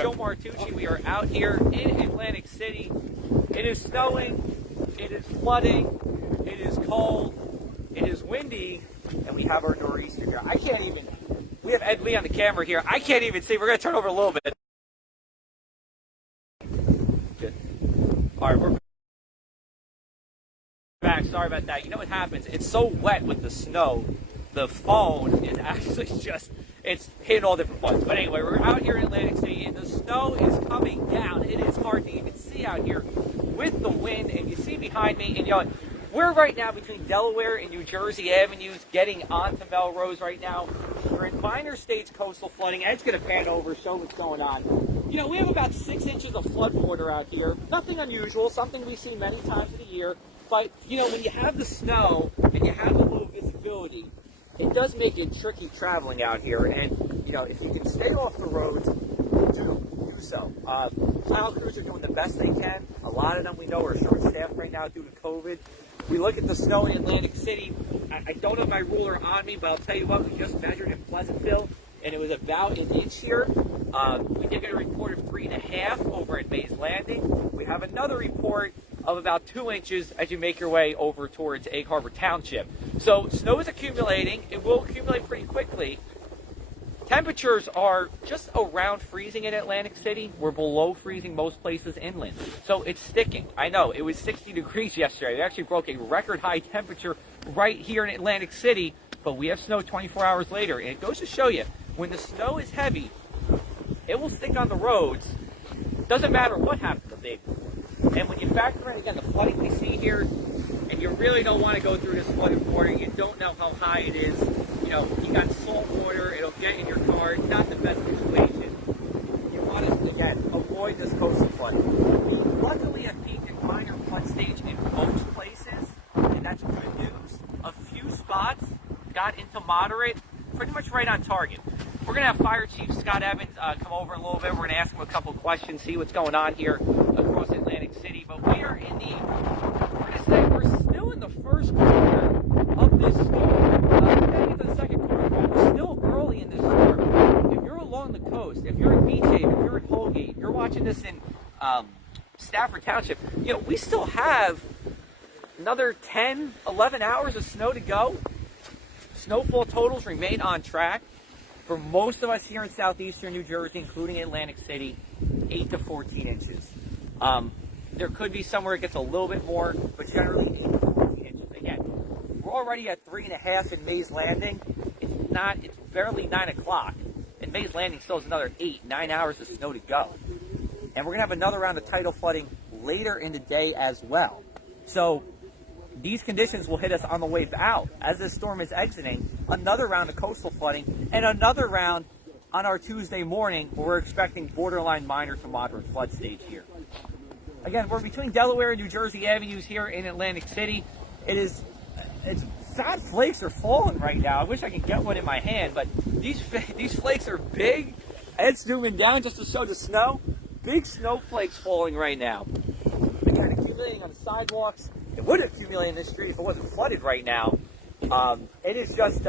Joe Martucci. We are out here in Atlantic City. It is snowing, it is flooding, it is cold, it is windy, and we have our nor'easter here. I can't even, we have Ed Lee on the camera here. I can't even see. We're going to turn over a little bit. Good. All right, we're back. Sorry about that. You know what happens? It's so wet with the snow. The phone is actually just, it's hitting all different buttons. But anyway, we're out here in Atlantic City, and the snow is coming down. It is hard to even see out here with the wind, and you see behind me, and you know, we're right now between Delaware and New Jersey Avenues, getting onto Melrose right now. We're in minor states coastal flooding. Ed's going to pan over, show what's going on. You know, we have about 6 inches of flood water out here. Nothing unusual, something we see many times in a year. But, you know, when you have the snow and you have the low visibility, it does make it tricky traveling out here. And, you know, if you can stay off the roads, do so. Tile crews are doing the best they can. A lot of them we know are short-staffed right now due to COVID. We look at the snow in Atlantic City. I don't have my ruler on me, but I'll tell you what, we just measured in Pleasantville, and it was about an inch here. We did get a report of 3.5 over at Mays Landing. We have another report of about 2 inches as you make your way over towards Egg Harbor Township. So snow is accumulating. It will accumulate pretty quickly. Temperatures are just around freezing in Atlantic City. We're below freezing most places inland. So it's sticking. I know, it was 60 degrees yesterday. We actually broke a record high temperature right here in Atlantic City, but we have snow 24 hours later. And it goes to show you, when the snow is heavy, it will stick on the roads. Doesn't matter what happens to the day. And when you factor in, again, the flooding we see here, and you really don't want to go through this flooded water, you don't know how high it is. You know, you got salt water, it'll get in your car, not the best situation. You want to, again, avoid this coastal flooding. We luckily have peaked in minor flood stage in most places, and that's good news. A few spots got into moderate, pretty much right on target. We're going to have Fire Chief Scott Evans come over in a little bit. We're going to ask him a couple questions, see what's going on here across Atlantic City. But we are in the, we're going to say we're still in the first quarter of this storm. We're going to get to the second quarter, but we're still early in this storm. If you're along the coast, if you're in Beach Haven, if you're in Holgate, you're watching this in Stafford Township, you know, we still have another 10, 11 hours of snow to go. Snowfall totals remain on track. For most of us here in southeastern New Jersey, including Atlantic City, 8 to 14 inches. There could be somewhere it gets a little bit more, but generally 8 to 14 inches. Again, we're already at 3.5 in Mays Landing. It's barely 9 o'clock. And Mays Landing still has another 8, 9 hours of snow to go. And we're going to have another round of tidal flooding later in the day as well. So these conditions will hit us on the way out. As this storm is exiting, another round of coastal flooding, and another round on our Tuesday morning where we're expecting borderline minor to moderate flood stage here. Again, we're between Delaware and New Jersey Avenues here in Atlantic City. It's fat flakes are falling right now. I wish I could get one in my hand, but these flakes are big. Ed's zooming down just to show the snow. Big snowflakes falling right now. Again, accumulating on the sidewalks. It would accumulate in the street if it wasn't flooded right now. It is just,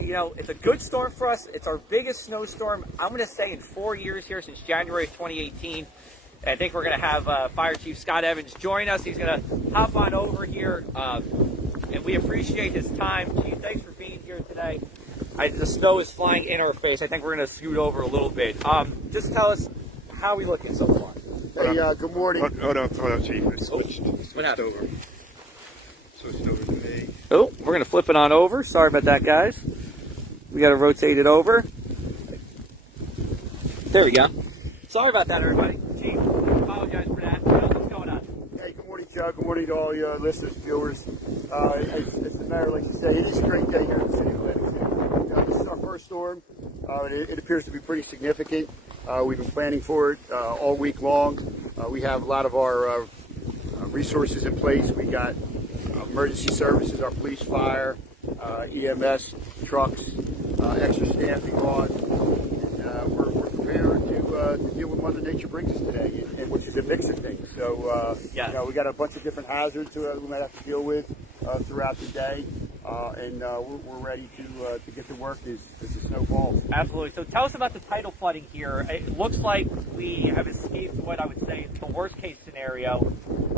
you know, it's a good storm for us. It's our biggest snowstorm, I'm going to say, in 4 years here since January of 2018. And I think we're going to have Fire Chief Scott Evans join us. He's going to hop on over here, and we appreciate his time. Chief, thanks for being here today. The snow is flying in our face. I think we're going to scoot over a little bit. Just tell us, how are we looking so far? Hey, good morning. Hold on, Chief. It's switched over. Switched over to me. Oh, we're going to flip it on over. Sorry about that, guys. We got to rotate it over. There we go. Sorry about that, everybody. Chief, apologize for that. What's going on? Hey, good morning, Joe. Good morning to all your listeners, viewers. As the mayor likes to say, it is a great day here in the city of Atlantic City. This is our first storm. It appears to be pretty significant. We've been planning for it all week long. We have a lot of our resources in place. We got emergency services, our police, fire, EMS, trucks, extra staffing on. And we're prepared to deal with Mother Nature brings us today, which is a mix of things. So, yeah. You know, we got a bunch of different hazards we might have to deal with throughout the day. And we're ready to get to work as the snow falls. Absolutely. So tell us about the tidal flooding here. It looks like we have escaped what I would say is the worst case scenario.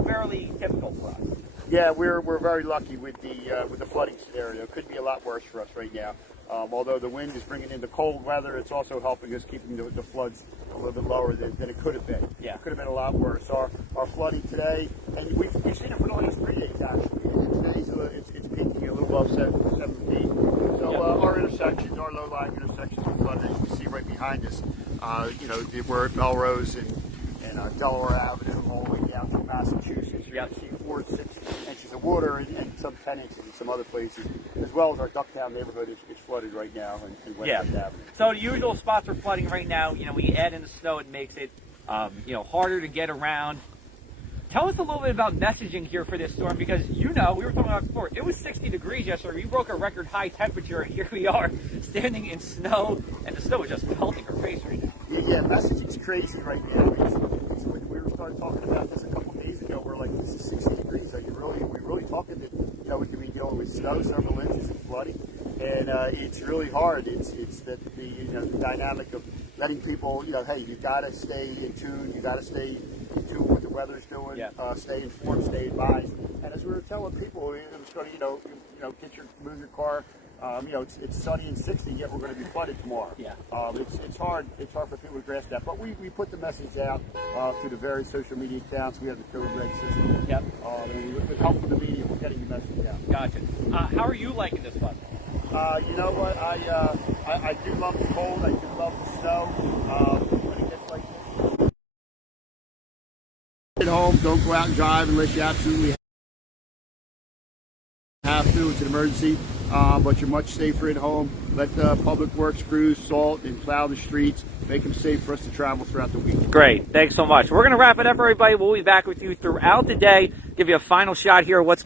Fairly typical for us. Yeah, we're very lucky with the flooding scenario. It could be a lot worse for us right now. Although the wind is bringing in the cold weather, it's also helping us keeping the floods a little bit lower than it could have been. Yeah. It could have been a lot worse. Our flooding today, and we've seen it for the last 3 days actually. And today's it's peaking a little above 7 feet. So our intersections, our low-lying intersections are flooded, as you can see right behind us. We're at Melrose and Delaware Avenue all the way down to Massachusetts. You're going to see 4 to 6 inches of water and some 10 inches in some other places, as well as our Ducktown neighborhood is flooded right now in West Avenue. So the usual spots are flooding right now. We add in the snow, it makes it harder to get around. Tell us a little bit about messaging here for this storm, because we were talking about it before. It was 60 degrees yesterday. We broke a record high temperature, and here we are standing in snow, and the snow is just melting our face right now. Yeah, messaging's crazy right now. When we started talking about this a couple of days ago, we're like, this is 60 degrees. Are we really talking that we could be dealing with snow, several inches and flooding? And it's really hard. It's the dynamic of letting people, hey, you got to stay in tune. You got to stay in tune with what the weather's doing. Yeah. Stay informed, stay advised. And as we were telling people, it's going to, move your car. It's sunny and 60, yet we're going to be flooded tomorrow. Yeah. It's hard. It's hard for people to grasp that. But we put the message out through the various social media accounts. We have the code red system. Yep. And with help from the media, we're getting the message out. Gotcha. How are you liking this flood? You know what? I do love the cold. I do love the snow. When it gets like this, at home, don't go out and drive unless you absolutely have to. It's an emergency. But you're much safer at home. Let the public works crews salt and plow the streets, make them safe for us to travel throughout the week. Great. Thanks so much. We're going to wrap it up, everybody. We'll be back with you throughout the day, give you a final shot here of what's